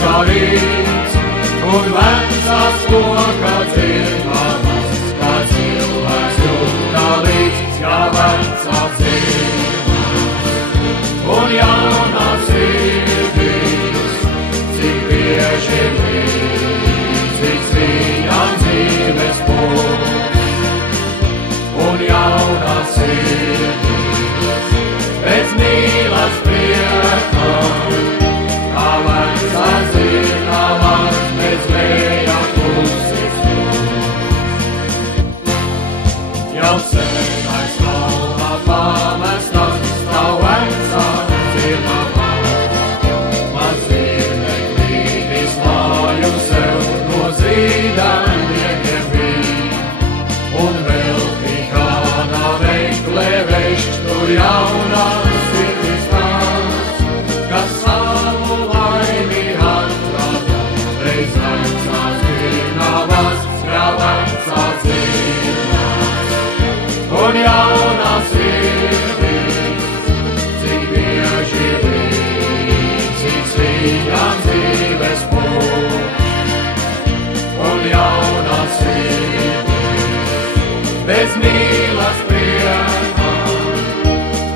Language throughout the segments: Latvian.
rīts, un vecās koka dzirnamas, kā cilvēks jūta līdz, jā, vecā dzirnamas. Un jaunā sirdīs, cik bieži līdzīgs viņam dzīves būs. Un jaunā sirdīs, pēc mīlas priekam, kā vecā dzirnamas, bez vēja klusis būs. Jau senais kalna pamestas, stāv vecā dzirnamās, man dzirneklītis māju sev no zīdainiekiem bija, un vēl tikādā veiklē vešs tur jaunā sirdis kāds, kas savu laimi atrada, reiz vecās dzirnavas, jā, vecās dzirnavas. Un jaunā sirdis, cik bieži līdzīgs viņam dzīves būs. Un jaunā sirdis, bez mīlas priekam,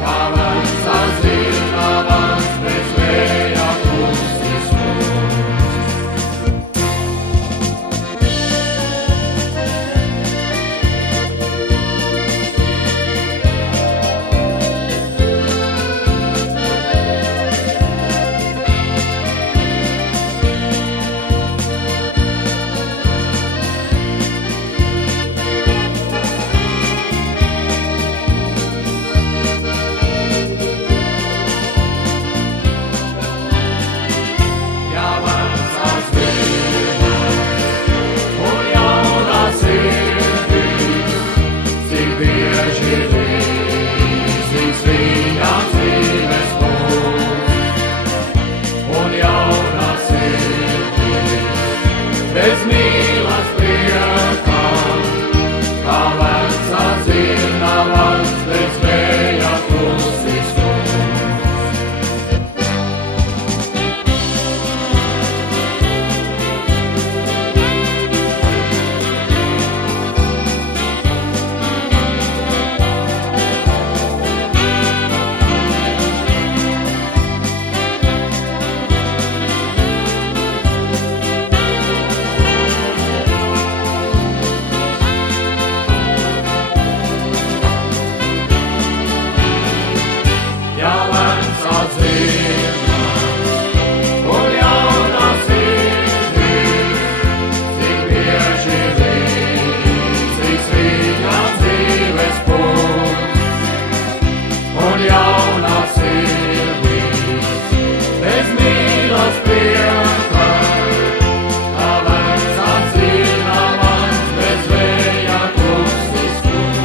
kā vecās dzirnavas, bez vēja klusis būs. Jā, vecās dzirnavas, un jaunā sirdis, cik bieži līdzīgs viņam dzīves būs. Un jaunā sirdis, bez mīlas priekam, kā vecās dzirnavas, bez vēja klusis būs. Jā, vecās dzirnavas, un jaunā sirdis, cik bieži līdzīgs viņam dzīves būs. Un jaunā sirdis, bez mīlas priekam, kā vecās dzirnavas, bez vēja klusis būs.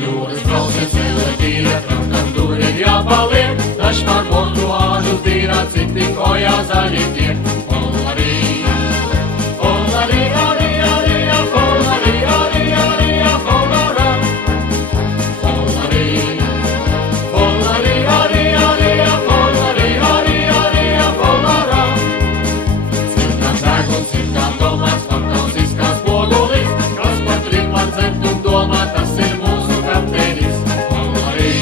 Jūras brauciens elektīra, traktam tur ir jāpaliek, dažkārt botu āžu tīrā, cik tikojā zaļi tiek. Polari, polari, ari, ari, polari, ari, ari, polara. Polari, polari, ari, ari, polari, ari, ari, polara. Siltām zēguns, siltām domās, fantastiskās pogulis, kas pat rīpāt zemt un domā, tas ir mūsu kapteinis. Polari,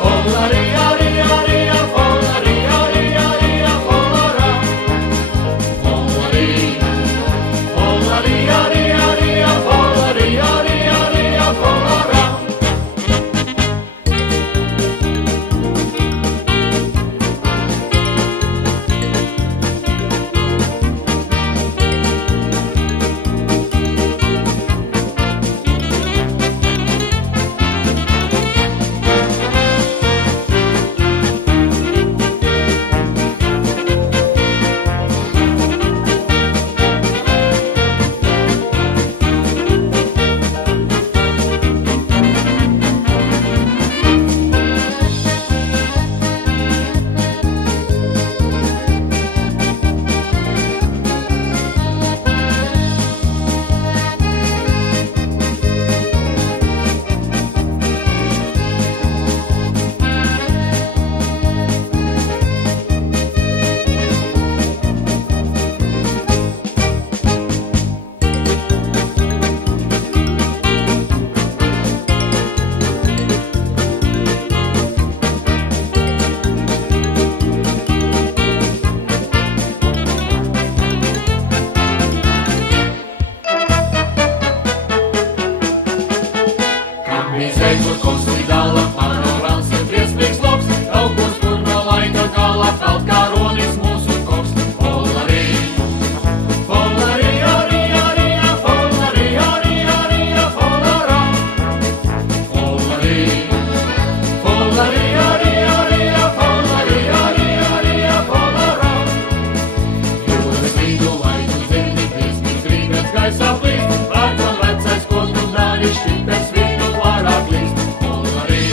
polari, ari, ari, polari, ari, ari, polara. Zej, kur kosti dala, panorāls ir briesmīgs loks, kaut kur no laika gala peld kā ronis mūsu koks. Polari, polari, arī, polari, arī, polarā. Polari, polari, arī, polari, arī, polarā. Jūras vidū laiku zirni, briesmīgs grīmens gaisā plīst, pērkon vecais kostu daļišķi, pēc viņu vārā klīst. Polari,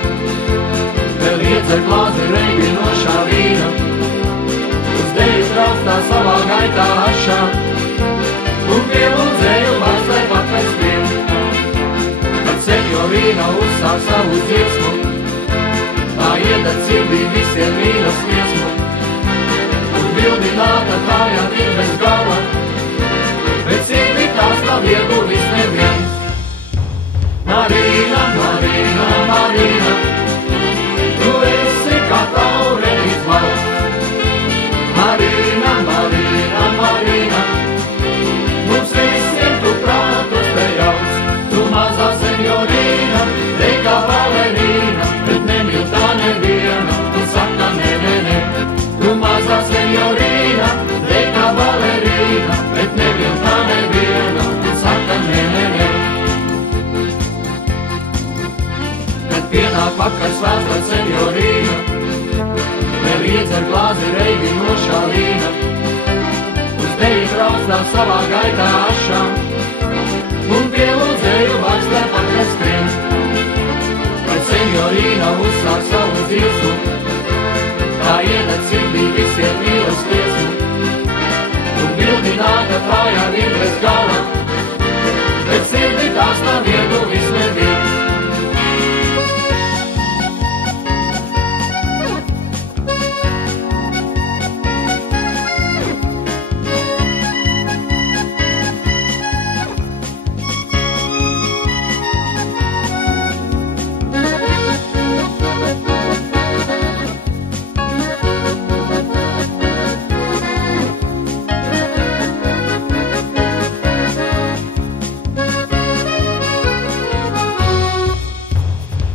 vīna, vēl iedzer glāzi reibinošā vīna, uz dēļas raustā savā gaitā ašā, un pielūdzēju vārds, lai pakaļ skrien. Kad senjorīna uzsāk savu dziesmu, tā iedod sirdī visiem mīlas liesmu, un bildināta tājā ir bez gala, bet sirdī tās nav ieguvis nevien. Marīna, Marīna, Marīna, tu esi kā taurenis valsts. Marīna, Marīna, Marīna, mums visiem tu prātus te jauc. Tu mazā senjorīna, te kā balerīna, bet nemīl tā neviena, un saka ne, ne, ne. Tu mazā senjorīna, te kā balerīna, bet nemīl tā neviena, un saka ne, ne, ne. Kad pienāk vakars vēlta senjorīna, vēl iedzer glāzi reibinošā vīna, uz dēļas raustā savā gaitā ašā, un pielūdzēju vārds, lai pakaļ skrien. Kad senjorīna uzsāk savu dziesmu, tā iedod sirdī visiem mīlas liesmu, un bildināta tājā ir bez gala, bet sirdī tās nav ieguvis nevien.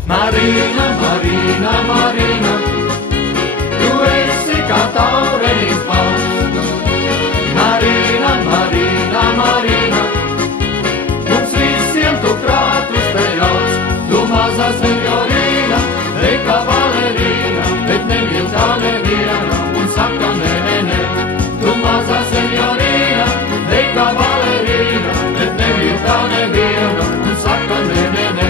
Marīna, Marīna, Marīna, tu esi kā taurenis valsts. Marīna, Marīna, Marīna, mums visiem tu prātus te jauc. Tu mazā senjorīna, te kā balerīna, bet nemīl tā neviena, un saka ne, ne, ne. Tu mazā senjorīna, te kā balerīna, bet nemīl tā neviena, un saka ne, ne, ne.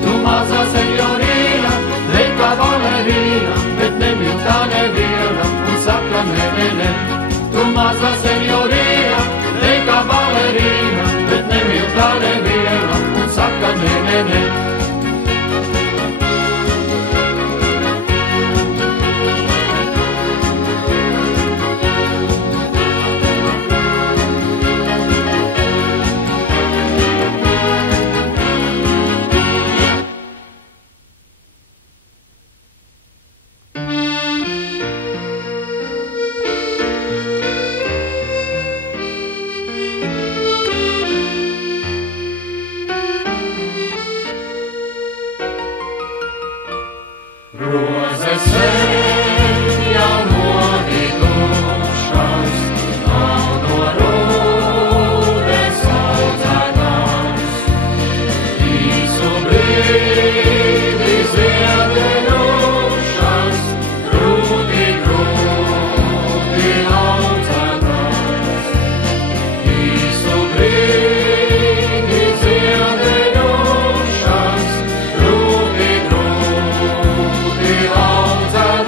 Tu mazā senjorīna, te kā balerīna, bet nemīl tā neviena, un saka ne, ne, ne. Tu mazā senjorīna, te kā balerīna, bet nemīl tā neviena, un saka ne, ne, ne. Rozes sen jau novidušas, nav no rūdes audzētās. Īsu brīdi ziedeļušas, grūti, grūti audzētās. Īsu brīdi ziedeļušas, grūti, grūti audzētās.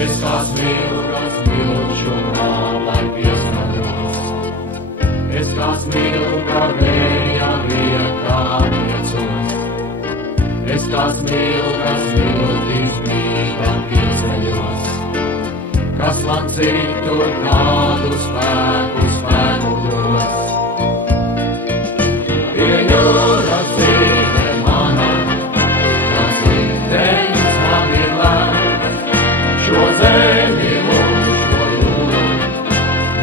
Es kā smilgas milču mālai pieskaros, es kā smilga vēja riekā attiecos, es kā smilgas miltīs mītam pieskaļos, kas man citur kādu spēku dos. Pie jūras dzīve mana, kas liktenis man ir lēns, šo zemi un šo jūru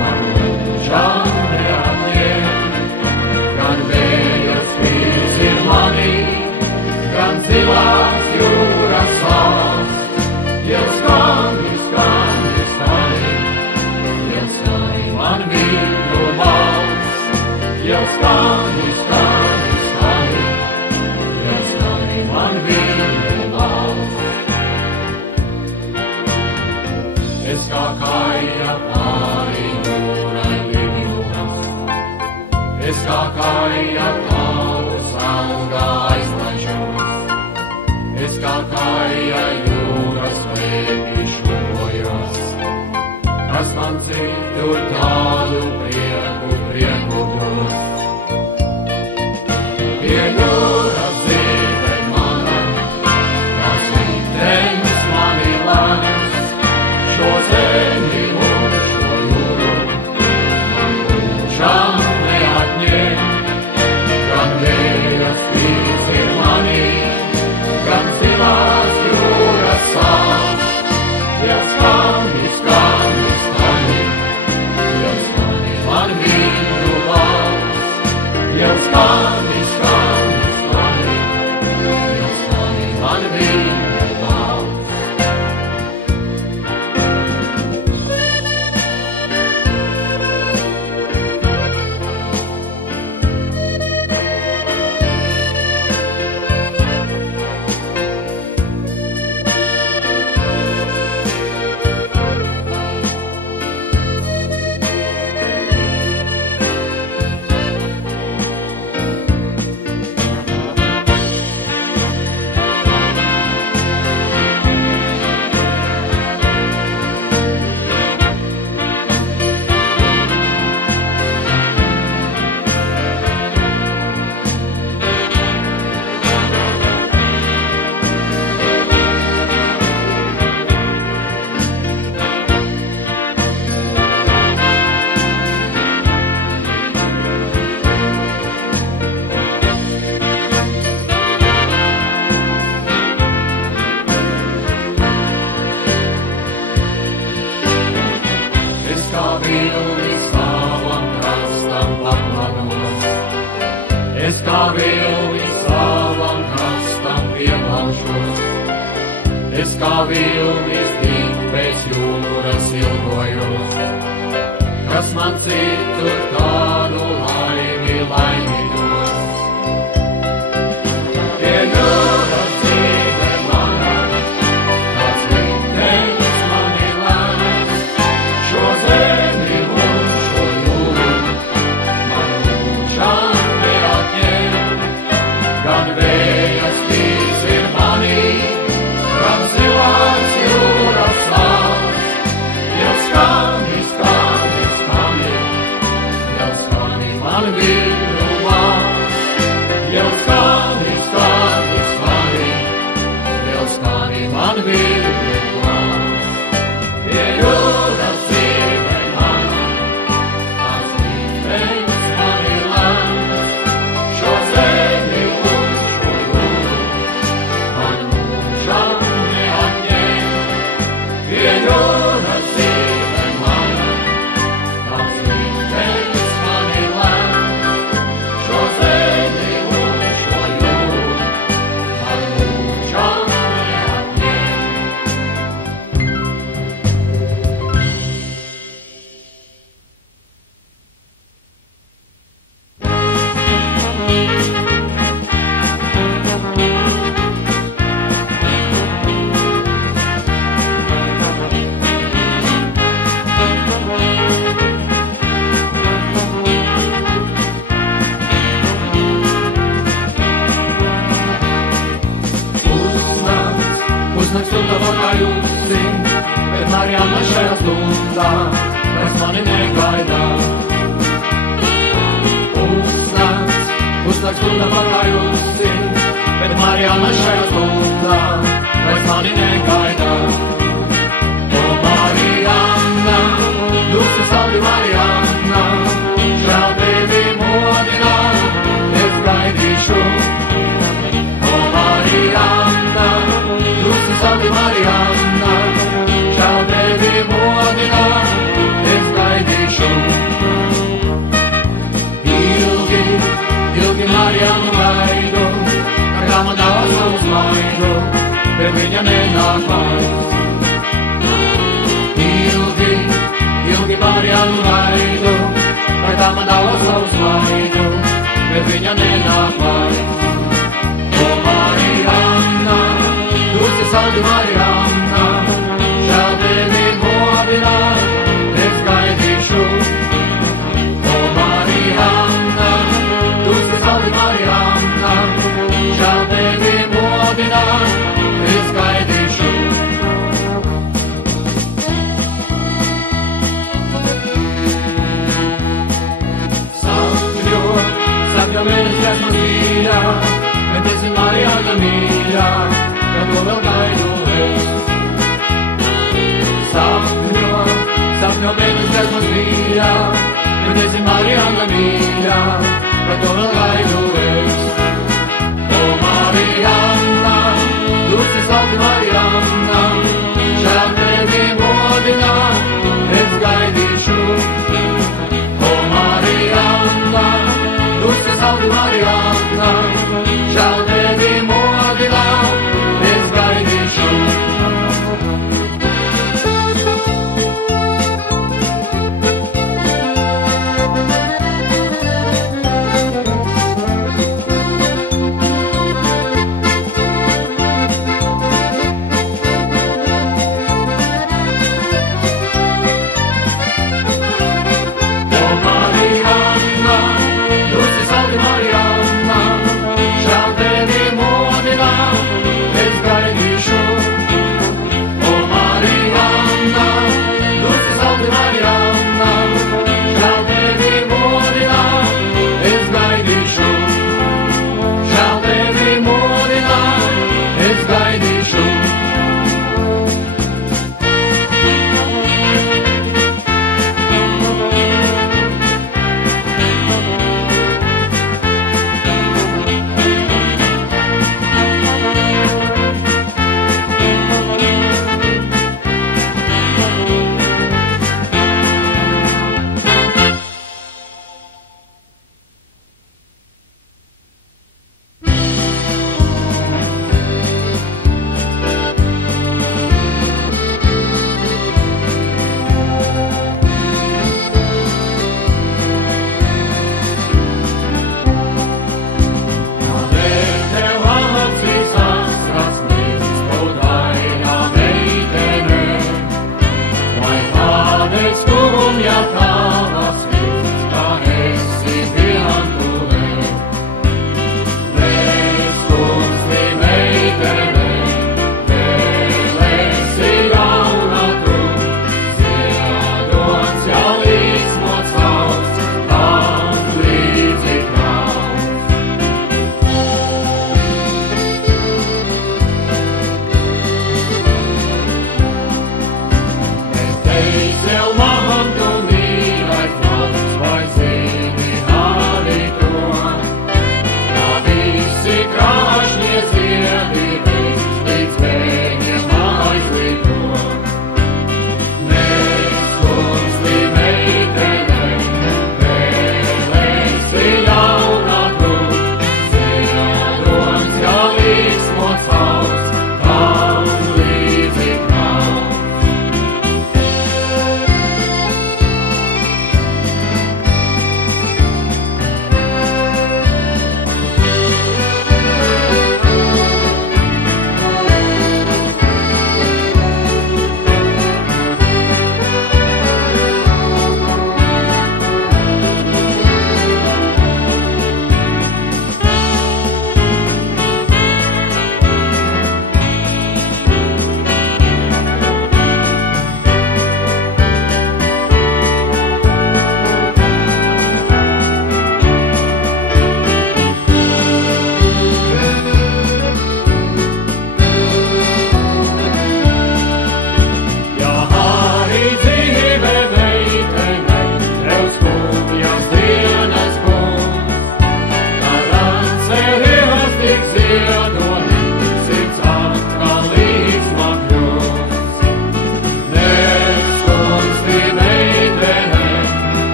man mūžam neatņem. Gan vējas vīrs ir manī, gan zilās jūras sāls, jau skani, skani, skani, jau skani man vīru valsts, jau skani, skani, skani, jau skani man vīru valsts. Es kā kaija pāri jūrai lidījos, es kā kaija tālu saugā aizlažos, es kā kaija jūras vēpī šūpojos, kas man citur tādu prieku dos. Pie jūras dzīve mana, kas liktenis man ir lēns, šo zemi un šo jūru man mūžam neatņem. Gan vējas vīrs ir manī, gan zilās jūras sāls, jau skani, skani, skani, jau skani man vīru valsts, jau skani, skani, skani, jau skani man vīru valsts. Es kā vilni savam krastam pielaužos, es kā vilnis tik pēc jūras ilgojos, kas man citur tādu laimi dos. Pie jūras dzīve mana, kas liktenis man ir lēns, šo zemi un šo jūru man mūžam gan vējas vīrs ir manī, gan zilās jūras sāls, jau skani, skani, skani, jau mani negaida. O Marianna, dulce salve Marianna, žēl tevi modina, es gaidīšu. O Marianna, dulce salve Marianna, žēl tevi modina, es gaidīšu. Ilgi Mariannu gaidu, kā man daudz savu smaidu, bet viņa nenāk vairs. Ilgi Mariannu gaidu, kā man daudz savu smaidu, bet viņa nenāk vairs. O Marianna, dulce salve Marianna, žēl tevi modina, es gaidīšu. O Marianna, dulce salve Marianna, žēl tevi modina, es gaidīšu. Sapņo mēnes, kas man mīļā, bet esi Marianna mīļā, ka to vēl gaidu es. Sapņo mēnes, kas man mīļā, bet esi Marianna mīļā, ka to vēl gaidu es. O Marianna, dulce salve Marianna, žēl tevi modina, es gaidīšu. O Marianna, dulce salve Marianna, žēl tevi modina, es gaidīšu.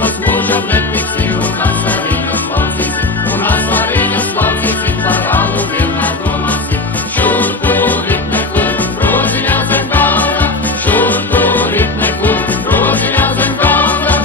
Dievas mūžam netiks ilgas Asarinas laucīsi, un Asarinas laucīsi par alu vienmēr domāsi. Šur tur it nekur, roziņā zem galda, šur tur it nekur, roziņā zem galda.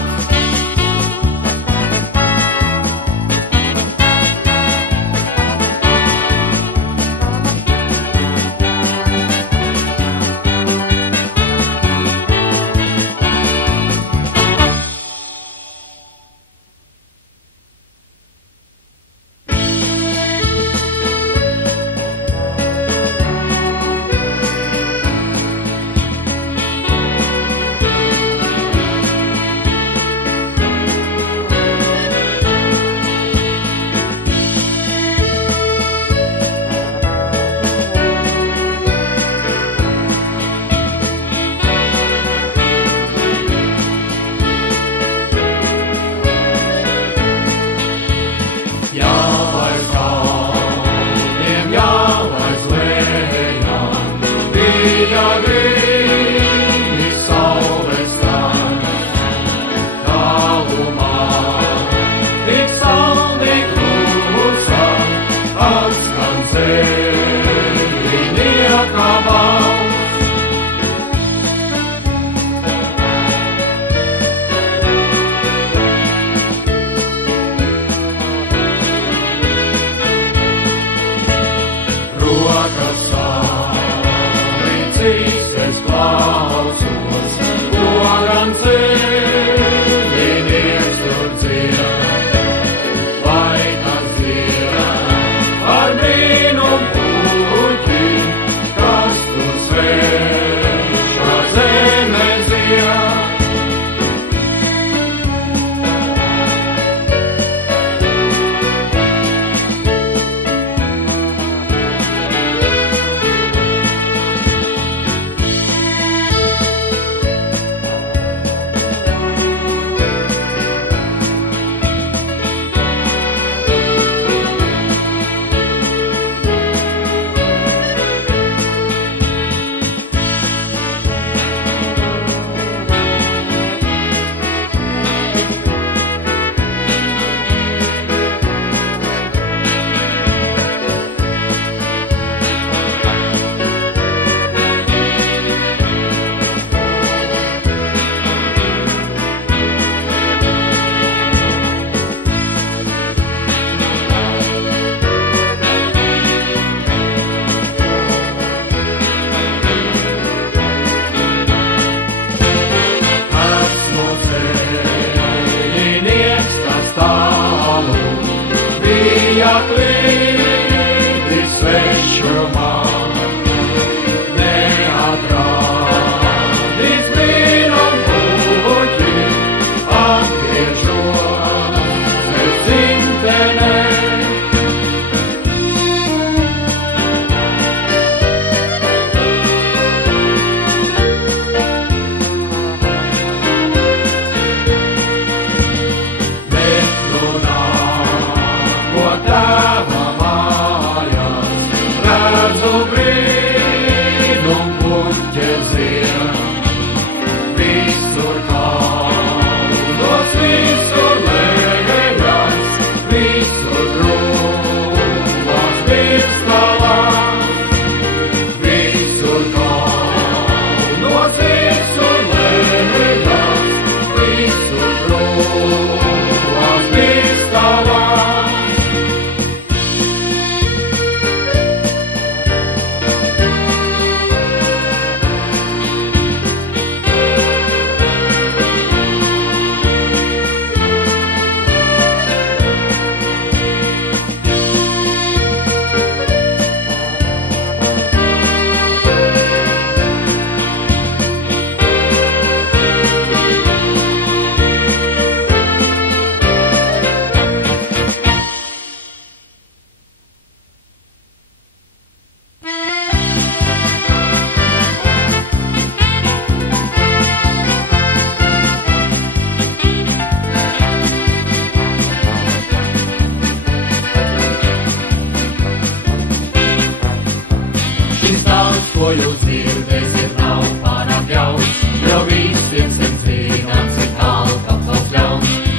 ko jūs dzirdēsiet, nav pārāk jauns, jo visiem zināms ir tālu, kāds savs ļauns.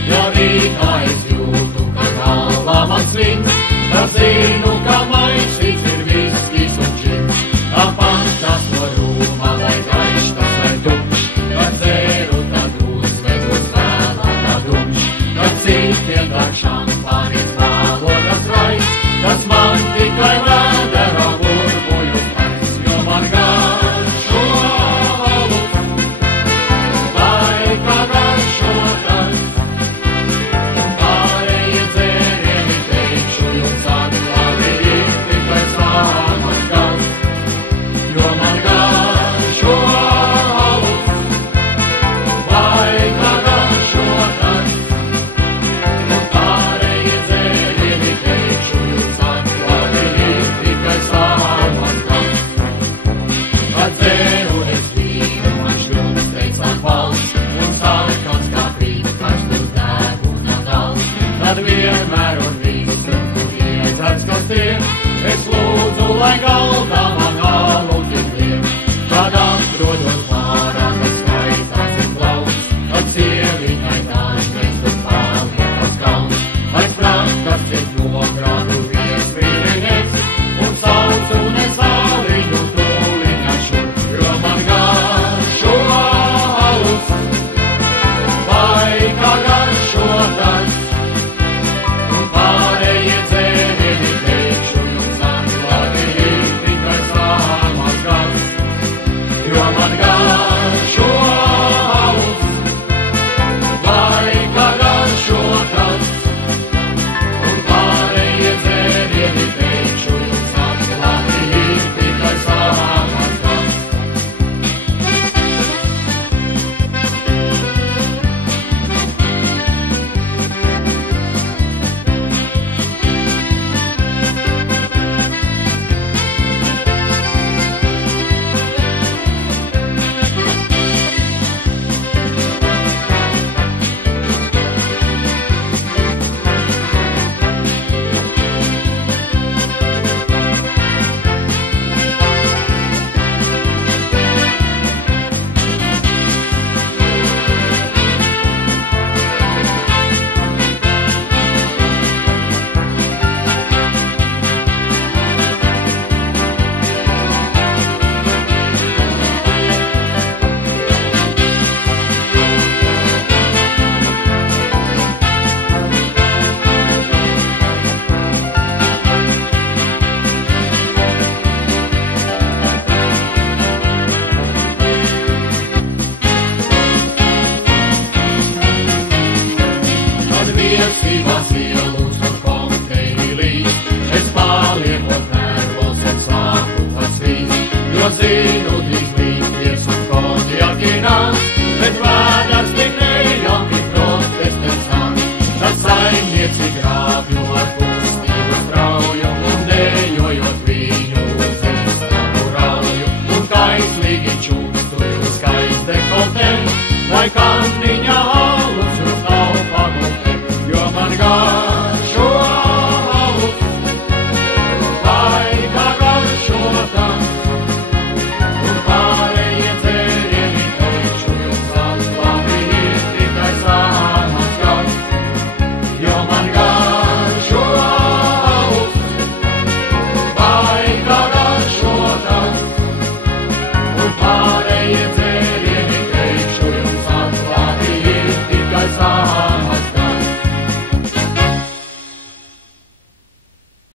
jo zinu drīz līdzies un kodi atginās, bet vēders tik nejauki protestes nāk. Tad saimnieci grābju ar kustību strauju un dejojot viņu zemes tavu rauju un kaislīgi čūstuju skaist dekoltēm, lai kantiņā alus uz tavu pagultēm, jo man garšo alus, vai kā garšotā, un pārējie dzērieni teikšu jums labi ir tikai sāmas gars, jo man garšo alus, vai kā garšotā, un pārējie dzērieni